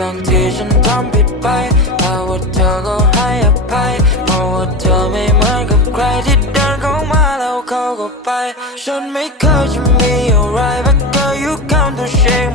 บางทีฉันทำผิดไปแต่ว่าเธอก็ให้อภัยเพราะว่าเธอไม่เหมือนกับใครที่เดินเข้ามาแล้วเขาก็ไปฉันไม่เคยจะมีอะไร but girl you come to shame